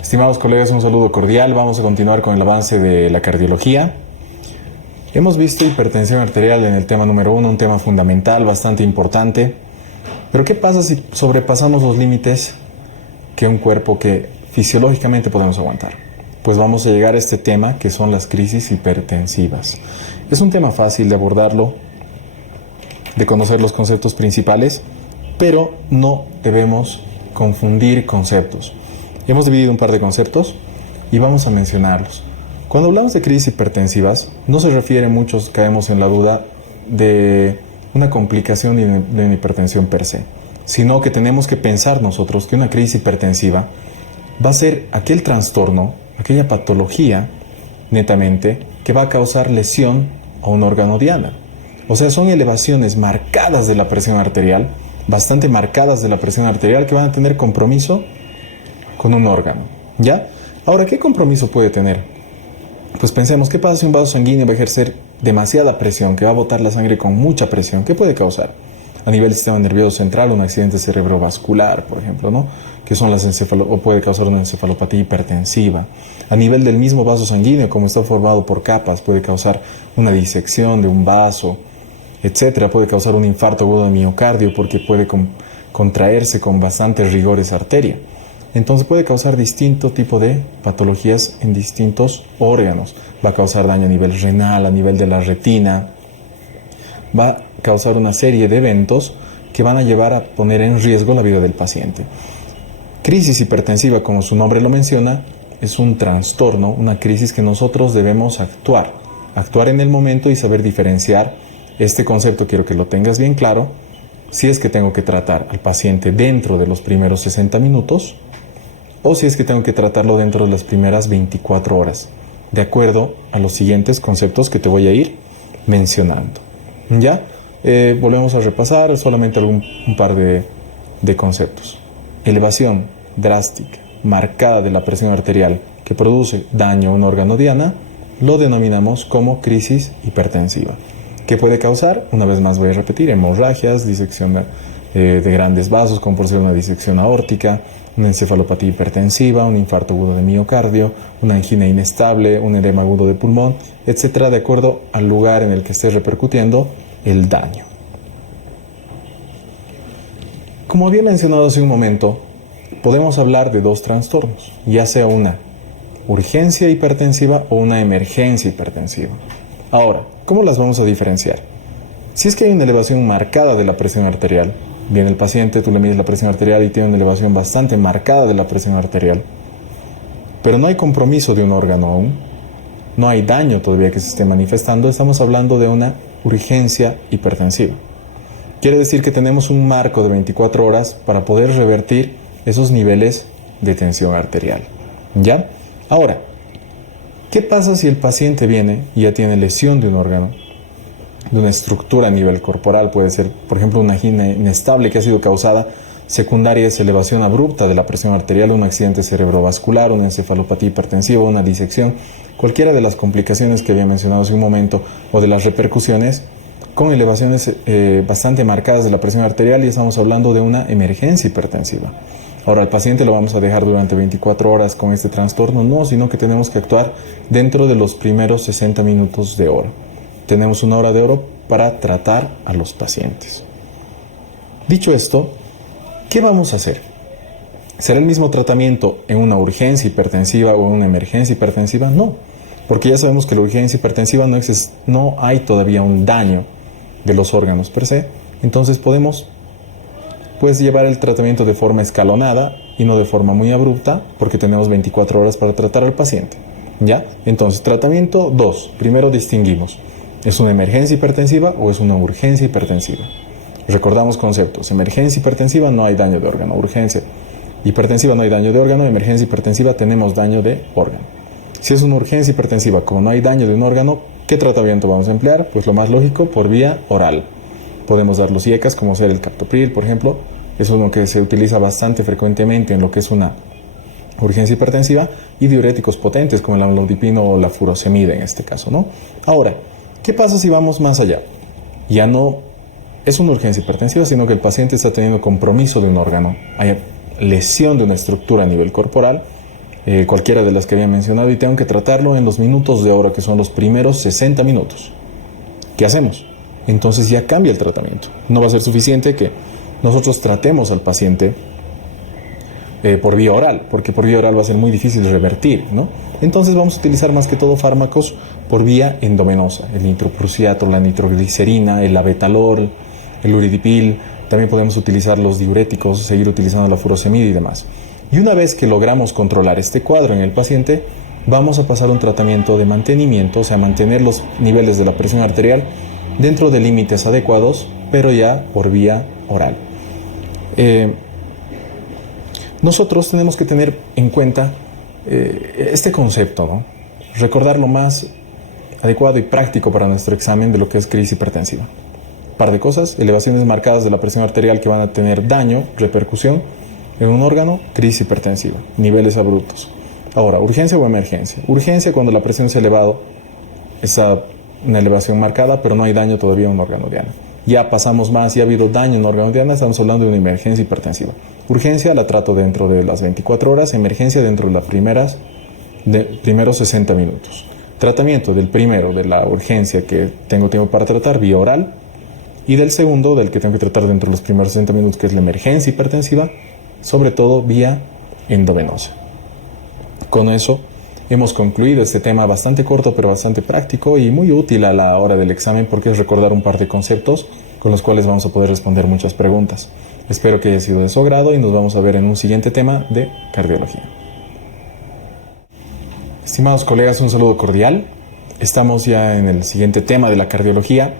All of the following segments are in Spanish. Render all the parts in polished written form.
Estimados colegas, un saludo cordial. Vamos a continuar con el avance de la cardiología. Hemos visto hipertensión arterial en el tema número 1, un tema fundamental, bastante importante. Pero ¿qué pasa si sobrepasamos los límites que un cuerpo que fisiológicamente podemos aguantar? Pues vamos a llegar a este tema que son las crisis hipertensivas. Es un tema fácil de abordarlo, de conocer los conceptos principales, pero no debemos confundir conceptos. Hemos dividido un par de conceptos y vamos a mencionarlos. Cuando hablamos de crisis hipertensivas, no se refiere, muchos caemos en la duda, de una complicación de una hipertensión per se, sino que tenemos que pensar nosotros que una crisis hipertensiva va a ser aquel trastorno, aquella patología, netamente, que va a causar lesión a un órgano diana. O sea, son elevaciones marcadas de la presión arterial, bastante marcadas de la presión arterial, que van a tener compromiso con un órgano, ¿ya? Ahora, ¿qué compromiso puede tener? Pues pensemos, ¿qué pasa si un vaso sanguíneo va a ejercer demasiada presión, que va a botar la sangre con mucha presión? ¿Qué puede causar? A nivel del sistema nervioso central, un accidente cerebrovascular, por ejemplo, ¿no? Que son o puede causar una encefalopatía hipertensiva. A nivel del mismo vaso sanguíneo, como está formado por capas, puede causar una disección de un vaso, etcétera. Puede causar un infarto agudo de miocardio porque puede contraerse con bastante rigor esa arteria. Entonces puede causar distinto tipo de patologías en distintos órganos. Va a causar daño a nivel renal, a nivel de la retina. Va a causar una serie de eventos que van a llevar a poner en riesgo la vida del paciente. Crisis hipertensiva, como su nombre lo menciona, es un trastorno, una crisis que nosotros debemos actuar en el momento y saber diferenciar. Este concepto quiero que lo tengas bien claro. Si es que tengo que tratar al paciente dentro de los primeros 60 minutos o si es que tengo que tratarlo dentro de las primeras 24 horas, de acuerdo a los siguientes conceptos que te voy a ir mencionando. ¿Ya? Volvemos a repasar solamente un par de conceptos. Elevación drástica, marcada de la presión arterial que produce daño a un órgano diana, lo denominamos como crisis hipertensiva. ¿Qué puede causar? Una vez más voy a repetir: hemorragias, disección de grandes vasos, como por ser una disección aórtica, una encefalopatía hipertensiva, un infarto agudo de miocardio, una angina inestable, un edema agudo de pulmón, etcétera, de acuerdo al lugar en el que esté repercutiendo el daño. Como había mencionado hace un momento, podemos hablar de dos trastornos, ya sea una urgencia hipertensiva o una emergencia hipertensiva. Ahora, ¿cómo las vamos a diferenciar? Si es que hay una elevación marcada de la presión arterial, viene el paciente, tú le mides la presión arterial y tiene una elevación bastante marcada de la presión arterial, pero no hay compromiso de un órgano aún, no hay daño todavía que se esté manifestando, estamos hablando de una urgencia hipertensiva. Quiere decir que tenemos un marco de 24 horas para poder revertir esos niveles de tensión arterial, ¿ya? Ahora, ¿qué pasa si el paciente viene y ya tiene lesión de un órgano, de una estructura a nivel corporal? Puede ser, por ejemplo, una angina inestable que ha sido causada secundaria a esa elevación abrupta de la presión arterial, un accidente cerebrovascular, una encefalopatía hipertensiva, una disección, cualquiera de las complicaciones que había mencionado hace un momento o de las repercusiones con elevaciones bastante marcadas de la presión arterial, y estamos hablando de una emergencia hipertensiva. Ahora, ¿al paciente lo vamos a dejar durante 24 horas con este trastorno? No, sino que tenemos que actuar dentro de los primeros 60 minutos de oro. Tenemos una hora de oro para tratar a los pacientes. Dicho esto, ¿qué vamos a hacer? ¿Será el mismo tratamiento en una urgencia hipertensiva o en una emergencia hipertensiva? No, porque ya sabemos que la urgencia hipertensiva no hay todavía un daño de los órganos per se. Entonces podemos llevar el tratamiento de forma escalonada y no de forma muy abrupta, porque tenemos 24 horas para tratar al paciente, ¿ya? Entonces, tratamiento 2. Primero distinguimos: ¿es una emergencia hipertensiva o es una urgencia hipertensiva? Recordamos conceptos: emergencia hipertensiva, no hay daño de órgano; urgencia hipertensiva, no hay daño de órgano; emergencia hipertensiva, tenemos daño de órgano. Si es una urgencia hipertensiva, como no hay daño de un órgano, ¿qué tratamiento vamos a emplear? Pues lo más lógico, por vía oral. Podemos dar los IECAS, como ser el captopril, por ejemplo. Es uno que se utiliza bastante frecuentemente en lo que es una urgencia hipertensiva, y diuréticos potentes como el amlodipino o la furosemida en este caso, ¿no? Ahora, ¿qué pasa si vamos más allá? Ya no es una urgencia hipertensiva, sino que el paciente está teniendo compromiso de un órgano, hay lesión de una estructura a nivel corporal, cualquiera de las que había mencionado, y tengo que tratarlo en los minutos de hora, que son los primeros 60 minutos. ¿Qué hacemos? Entonces ya cambia el tratamiento. No va a ser suficiente que nosotros tratemos al paciente por vía oral, porque por vía oral va a ser muy difícil revertir, ¿no? Entonces vamos a utilizar más que todo fármacos por vía endovenosa, el nitroprusiato, la nitroglicerina, el abetalol, el uridipil. También podemos utilizar los diuréticos, seguir utilizando la furosemida y demás. Y una vez que logramos controlar este cuadro en el paciente, vamos a pasar a un tratamiento de mantenimiento, o sea, mantener los niveles de la presión arterial dentro de límites adecuados, pero ya por vía oral. Nosotros tenemos que tener en cuenta este concepto, ¿no? Recordar lo más adecuado y práctico para nuestro examen de lo que es crisis hipertensiva. Par de cosas: elevaciones marcadas de la presión arterial que van a tener daño, repercusión en un órgano, crisis hipertensiva, niveles abruptos. Ahora, urgencia o emergencia. Urgencia cuando la presión se ha elevado, está una elevación marcada, pero no hay daño todavía en un órgano diana. Ya pasamos más y ha habido daño en un órgano diana, estamos hablando de una emergencia hipertensiva. Urgencia la trato dentro de las 24 horas, emergencia dentro de las primeros 60 minutos. Tratamiento del primero, de la urgencia que tengo tiempo para tratar, vía oral, y del segundo, del que tengo que tratar dentro de los primeros 60 minutos, que es la emergencia hipertensiva, sobre todo vía endovenosa. Con eso hemos concluido este tema bastante corto pero bastante práctico y muy útil a la hora del examen, porque es recordar un par de conceptos con los cuales vamos a poder responder muchas preguntas. Espero que haya sido de su agrado y nos vamos a ver en un siguiente tema de cardiología. Estimados colegas, un saludo cordial. Estamos ya en el siguiente tema de la cardiología.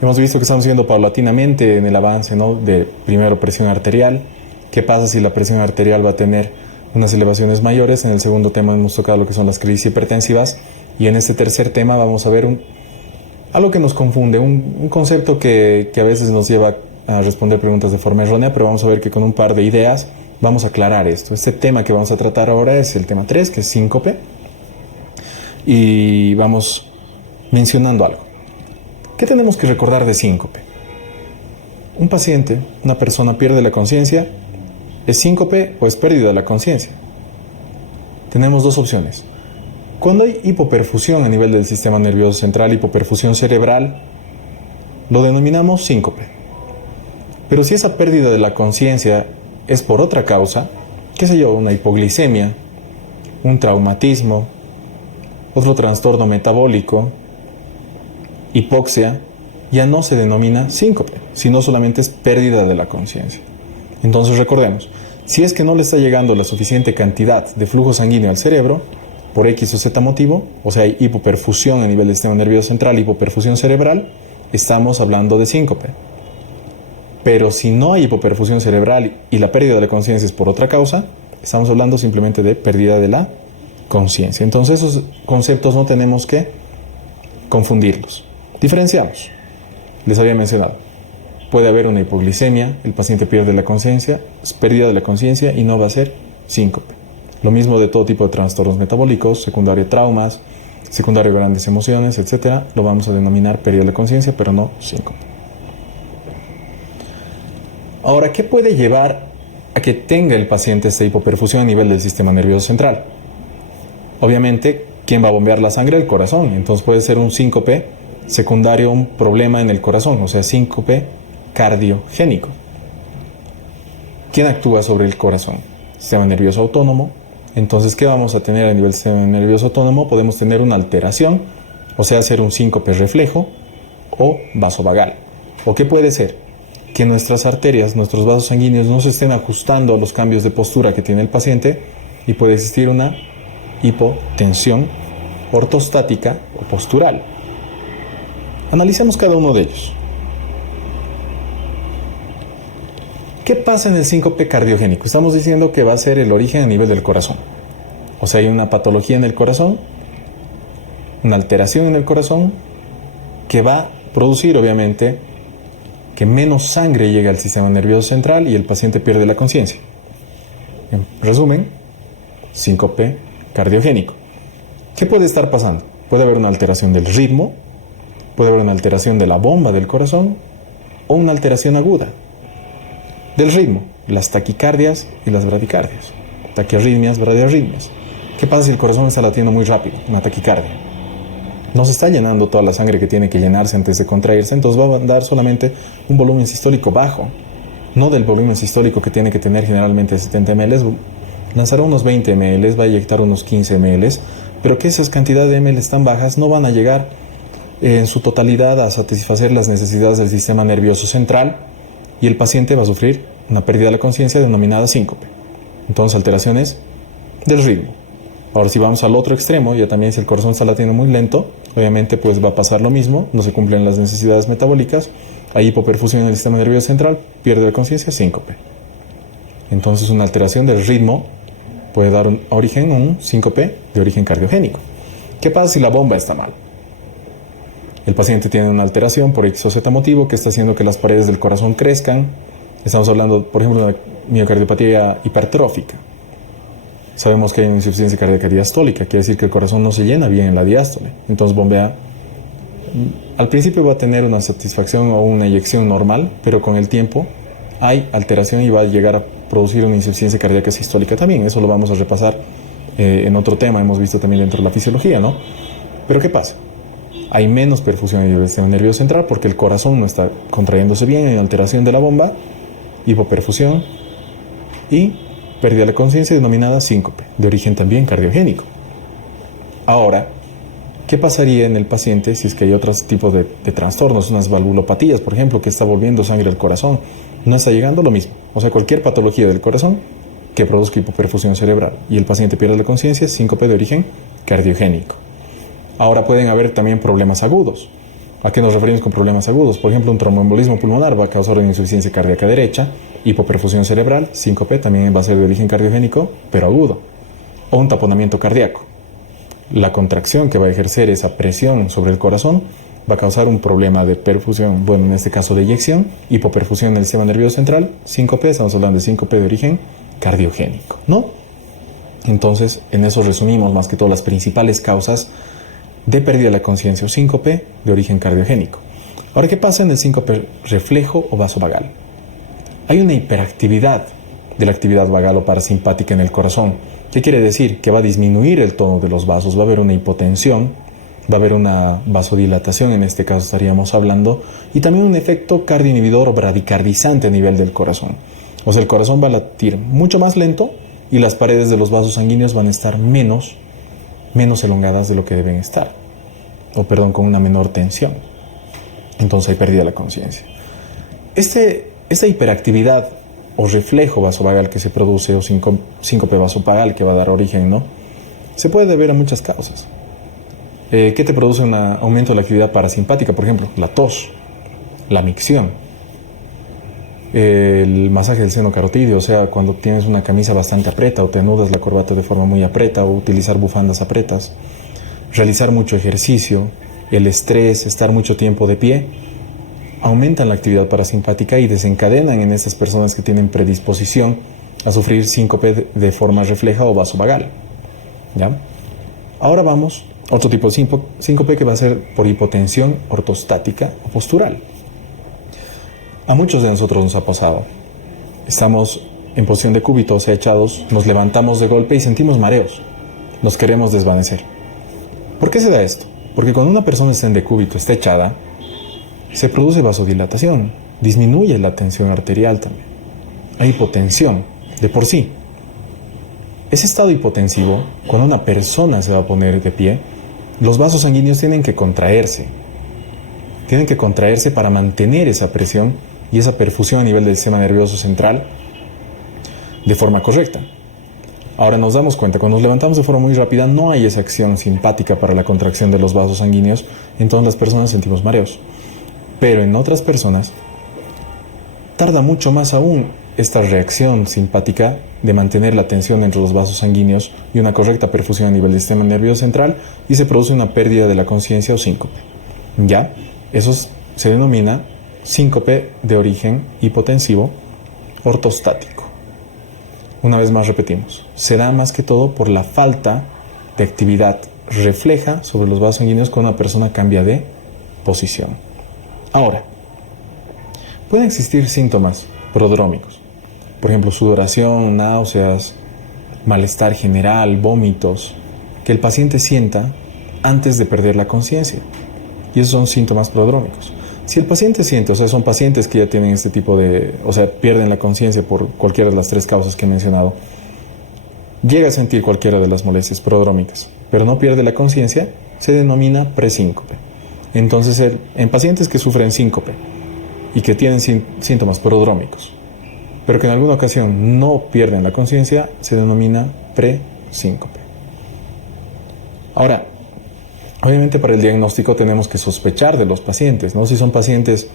Hemos visto que estamos yendo paulatinamente en el avance, ¿no? De primero presión arterial. ¿Qué pasa si la presión arterial va a tener unas elevaciones mayores? En el segundo tema hemos tocado lo que son las crisis hipertensivas, y en este tercer tema vamos a ver algo que nos confunde, un concepto que a veces nos lleva a responder preguntas de forma errónea, pero vamos a ver que con un par de ideas vamos a aclarar esto. Este tema que vamos a tratar ahora es el tema 3, que es síncope, y vamos mencionando algo. ¿Qué tenemos que recordar de síncope? Un paciente, una persona pierde la conciencia. ¿Es síncope o es pérdida de la conciencia? Tenemos dos opciones. Cuando hay hipoperfusión a nivel del sistema nervioso central, hipoperfusión cerebral, lo denominamos síncope. Pero si esa pérdida de la conciencia es por otra causa, qué sé yo, una hipoglicemia, un traumatismo, otro trastorno metabólico, hipoxia, ya no se denomina síncope, sino solamente es pérdida de la conciencia. Entonces recordemos, si es que no le está llegando la suficiente cantidad de flujo sanguíneo al cerebro, por X o Z motivo, o sea, hay hipoperfusión a nivel del sistema nervioso central, hipoperfusión cerebral, estamos hablando de síncope. Pero si no hay hipoperfusión cerebral y la pérdida de la conciencia es por otra causa, estamos hablando simplemente de pérdida de la conciencia. Entonces esos conceptos no tenemos que confundirlos. Diferenciamos. Les había mencionado, puede haber una hipoglicemia, el paciente pierde la conciencia, es pérdida de la conciencia y no va a ser síncope. Lo mismo de todo tipo de trastornos metabólicos, secundario traumas, secundario grandes emociones, etc. Lo vamos a denominar pérdida de conciencia, pero no síncope. Ahora, ¿qué puede llevar a que tenga el paciente esta hipoperfusión a nivel del sistema nervioso central? Obviamente, ¿quién va a bombear la sangre? El corazón. Entonces puede ser un síncope secundario, un problema en el corazón, o sea, síncope cardiogénico. ¿Quién actúa sobre el corazón? Sistema nervioso autónomo. Entonces, ¿qué vamos a tener a nivel del sistema nervioso autónomo? Podemos tener una alteración, o sea, ser un síncope reflejo o vasovagal. ¿O qué puede ser? Que nuestras arterias, nuestros vasos sanguíneos no se estén ajustando a los cambios de postura que tiene el paciente, y puede existir una hipotensión ortostática o postural. Analicemos cada uno de ellos. ¿Qué pasa en el síncope cardiogénico? Estamos diciendo que va a ser el origen a nivel del corazón. O sea, hay una patología en el corazón, una alteración en el corazón, que va a producir, obviamente, que menos sangre llegue al sistema nervioso central y el paciente pierde la conciencia. En resumen, síncope cardiogénico. ¿Qué puede estar pasando? Puede haber una alteración del ritmo, puede haber una alteración de la bomba del corazón o una alteración aguda del ritmo, las taquicardias y las bradicardias, taquiarritmias, bradiarritmias. ¿Qué pasa si el corazón está latiendo muy rápido? Una taquicardia. No se está llenando toda la sangre que tiene que llenarse antes de contraerse, entonces va a dar solamente un volumen sistólico bajo, no del volumen sistólico que tiene que tener generalmente 70 ml, lanzará unos 20 ml, va a inyectar unos 15 ml, pero que esas cantidades de ml tan bajas no van a llegar en su totalidad a satisfacer las necesidades del sistema nervioso central y el paciente va a sufrir una pérdida de la conciencia denominada síncope. Entonces, alteraciones del ritmo. Ahora, si vamos al otro extremo, ya también si el corazón está latiendo muy lento, obviamente pues va a pasar lo mismo, no se cumplen las necesidades metabólicas, hay hipoperfusión en el sistema nervioso central, pierde la conciencia, síncope. Entonces, una alteración del ritmo puede dar origen a un síncope de origen cardiogénico. ¿Qué pasa si la bomba está mal? El paciente tiene una alteración por X o Z motivo que está haciendo que las paredes del corazón crezcan. Estamos hablando, por ejemplo, de una miocardiopatía hipertrófica. Sabemos que hay una insuficiencia cardíaca diastólica, quiere decir que el corazón no se llena bien en la diástole. Entonces bombea. Al principio va a tener una satisfacción o una eyección normal, pero con el tiempo hay alteración y va a llegar a producir una insuficiencia cardíaca sistólica también. Eso lo vamos a repasar en otro tema, hemos visto también dentro de la fisiología, ¿no? Pero ¿qué pasa? Hay menos perfusión en el sistema nervioso central porque el corazón no está contrayéndose bien, hay alteración de la bomba, hipoperfusión y pérdida de la conciencia denominada síncope, de origen también cardiogénico. Ahora, ¿qué pasaría en el paciente si es que hay otros tipos de trastornos, unas valvulopatías, por ejemplo, que está volviendo sangre al corazón? No está llegando lo mismo. O sea, cualquier patología del corazón que produzca hipoperfusión cerebral y el paciente pierde la conciencia, síncope de origen cardiogénico. Ahora pueden haber también problemas agudos. ¿A qué nos referimos con problemas agudos? Por ejemplo, un tromboembolismo pulmonar va a causar una insuficiencia cardíaca derecha, hipoperfusión cerebral, síncope, también va a ser de origen cardiogénico, pero agudo. O un taponamiento cardíaco. La contracción que va a ejercer esa presión sobre el corazón va a causar un problema de perfusión, bueno, en este caso de eyección, hipoperfusión en el sistema nervioso central, síncope, estamos hablando de síncope de origen cardiogénico, ¿no? Entonces, en eso resumimos más que todo las principales causas de pérdida de la conciencia o síncope de origen cardiogénico. Ahora, ¿qué pasa en el síncope reflejo o vasovagal? Hay una hiperactividad de la actividad vagal o parasimpática en el corazón. ¿Qué quiere decir? Que va a disminuir el tono de los vasos, va a haber una hipotensión, va a haber una vasodilatación, en este caso estaríamos hablando, y también un efecto cardioinhibidor o bradicardizante a nivel del corazón. O sea, el corazón va a latir mucho más lento y las paredes de los vasos sanguíneos van a estar menos elongadas de lo que deben estar, con una menor tensión. Entonces hay pérdida de la conciencia. Esta hiperactividad o reflejo vasovagal que se produce, o síncope vasovagal que va a dar origen, ¿no? Se puede deber a muchas causas. ¿Qué te produce un aumento de la actividad parasimpática? Por ejemplo, la tos, la micción, el masaje del seno carotídeo, o sea, cuando tienes una camisa bastante aprieta o te anudas la corbata de forma muy aprieta o utilizar bufandas apretas, realizar mucho ejercicio, el estrés, estar mucho tiempo de pie, aumentan la actividad parasimpática y desencadenan en estas personas que tienen predisposición a sufrir síncope de forma refleja o vasovagal. ¿Ya? Ahora vamos a otro tipo de síncope que va a ser por hipotensión ortostática o postural. A muchos de nosotros nos ha pasado. Estamos en posición de cúbito, o sea, echados, nos levantamos de golpe y sentimos mareos. Nos queremos desvanecer. ¿Por qué se da esto? Porque cuando una persona está en decúbito, está echada, se produce vasodilatación, disminuye la tensión arterial también. Hay hipotensión de por sí. Ese estado hipotensivo, cuando una persona se va a poner de pie, los vasos sanguíneos tienen que contraerse. Tienen que contraerse para mantener esa presión y esa perfusión a nivel del sistema nervioso central de forma correcta. Ahora nos damos cuenta, cuando nos levantamos de forma muy rápida, no hay esa acción simpática para la contracción de los vasos sanguíneos, entonces las personas sentimos mareos. Pero en otras personas, tarda mucho más aún esta reacción simpática de mantener la tensión entre los vasos sanguíneos y una correcta perfusión a nivel del sistema nervioso central y se produce una pérdida de la conciencia o síncope. ¿Ya? Eso se denomina síncope de origen hipotensivo ortostático. Una vez más repetimos, se da más que todo por la falta de actividad refleja sobre los vasos sanguíneos cuando una persona cambia de posición. Ahora, pueden existir síntomas prodrómicos, por ejemplo, sudoración, náuseas, malestar general, vómitos, que el paciente sienta antes de perder la conciencia. Y esos son síntomas prodrómicos. Si el paciente siente, o sea, son pacientes que ya tienen este tipo de, o sea, pierden la conciencia por cualquiera de las tres causas que he mencionado, llega a sentir cualquiera de las molestias prodrómicas, pero no pierde la conciencia, se denomina presíncope. Entonces, en pacientes que sufren síncope y que tienen síntomas prodrómicos, pero que en alguna ocasión no pierden la conciencia, se denomina presíncope. Ahora, obviamente para el diagnóstico tenemos que sospechar de los pacientes, ¿no? Si son pacientes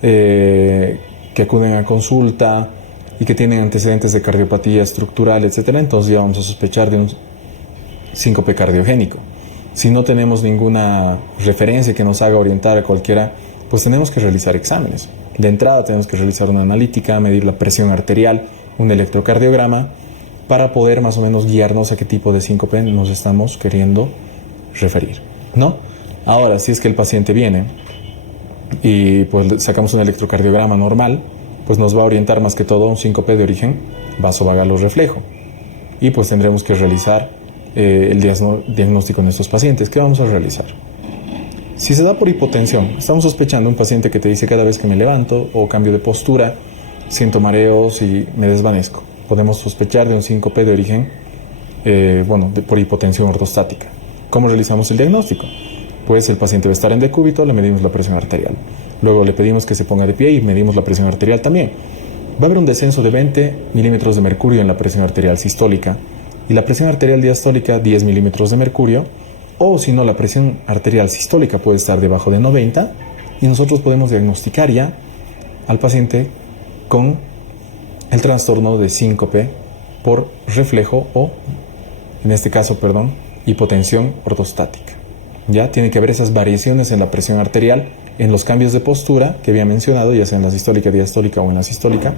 que acuden a consulta y que tienen antecedentes de cardiopatía estructural, etcétera, entonces ya vamos a sospechar de un síncope cardiogénico. Si no tenemos ninguna referencia que nos haga orientar a cualquiera, pues tenemos que realizar exámenes. De entrada tenemos que realizar una analítica, medir la presión arterial, un electrocardiograma, para poder más o menos guiarnos a qué tipo de síncope nos estamos queriendo referir, ¿no? Ahora, si es que el paciente viene y pues sacamos un electrocardiograma normal, pues nos va a orientar más que todo a un síncope de origen vasovagal o reflejo. Y pues tendremos que realizar el diagnóstico en estos pacientes. ¿Qué vamos a realizar? Si se da por hipotensión, estamos sospechando un paciente que te dice cada vez que me levanto o cambio de postura, siento mareos y me desvanezco. Podemos sospechar de un síncope de origen, por hipotensión ortostática. ¿Cómo realizamos el diagnóstico? Pues el paciente va a estar en decúbito, le medimos la presión arterial. Luego le pedimos que se ponga de pie y medimos la presión arterial también. Va a haber un descenso de 20 milímetros de mercurio en la presión arterial sistólica y la presión arterial diastólica 10 milímetros de mercurio, o si no, la presión arterial sistólica puede estar debajo de 90 y nosotros podemos diagnosticar ya al paciente con el trastorno de síncope por reflejo o, en este caso, hipotensión ortostática. Ya tiene que haber esas variaciones en la presión arterial, en los cambios de postura que había mencionado, ya sea en la sistólica, diastólica o en la sistólica,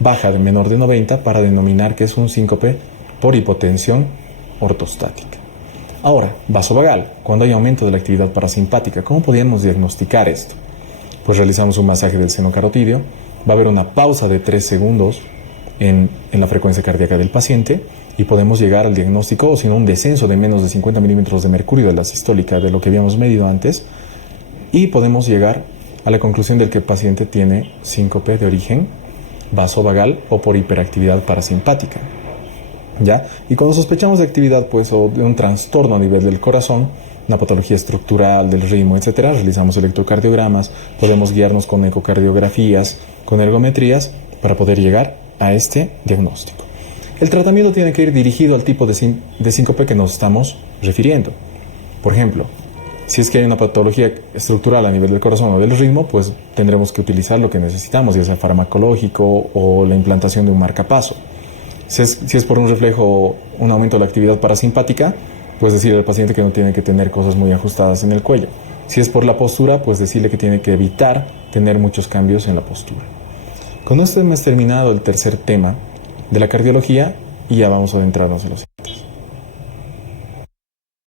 baja de menor de 90 para denominar que es un síncope por hipotensión ortostática. Ahora, vasovagal, cuando hay aumento de la actividad parasimpática, ¿cómo podríamos diagnosticar esto? Pues realizamos un masaje del seno carotídeo, va a haber una pausa de 3 segundos en la frecuencia cardíaca del paciente y podemos llegar al diagnóstico, o si no, un descenso de menos de 50 milímetros de mercurio de la sistólica de lo que habíamos medido antes, y podemos llegar a la conclusión de que el paciente tiene síncope de origen vasovagal o por hiperactividad parasimpática. ¿Ya? Y cuando sospechamos de actividad, pues, o de un trastorno a nivel del corazón, una patología estructural del ritmo, etcétera, realizamos electrocardiogramas, podemos guiarnos con ecocardiografías, con ergometrías, para poder llegar a este diagnóstico. El tratamiento tiene que ir dirigido al tipo de síncope que nos estamos refiriendo. Por ejemplo, si es que hay una patología estructural a nivel del corazón o del ritmo, pues tendremos que utilizar lo que necesitamos, ya sea farmacológico o la implantación de un marcapaso. Si es por un reflejo, un aumento de la actividad parasimpática, pues decirle al paciente que no tiene que tener cosas muy ajustadas en el cuello. Si es por la postura, pues decirle que tiene que evitar tener muchos cambios en la postura. Con esto hemos terminado el tercer tema de la cardiología y ya vamos a adentrarnos en los